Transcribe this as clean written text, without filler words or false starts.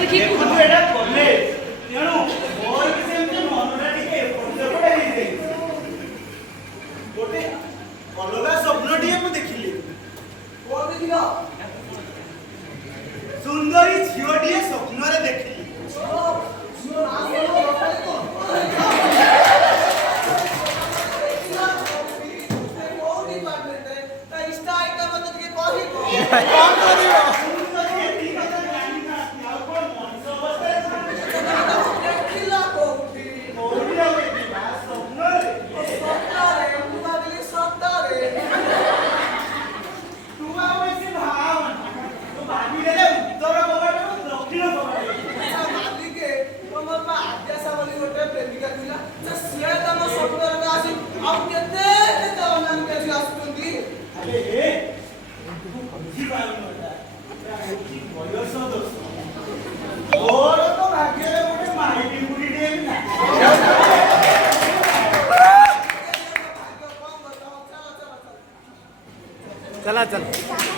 देखिए देखो एटा कले तेणु मोर कि सेमते मनटा टिके एपटे सेपटे हेई जाई गोटे अलगा स्वप्नटिए मु देखिली को देखिलो सुंदरी झियोटिए स्वप्नरे देखिली झियो आसे लोटाले को को डिपार्टमेंट रे ता इस्टा आइटम तो के कहि को कौन करियो सुंदरी एती कथा जानि ना आ कोन मनस अवस्था देखिला कोठी कोडी आवे बा स्वप्नरे सत्तारे तू भाबिली सत्तारे तू आवे से भावना तो भाबी रे उत्तर कबाटे दक्षिण कबाटे अच्छा मालिके तमर पा आद्यासा बोली गोटे प्रेमिका थिला से सिया तम सत्तर का आसी आ केते केते अनन के आसुंदी अरे हे तू बुझी पाउनता होची बयस दोष और तो भाग्य रे गोटे माइटी बुडी दे ना चला चल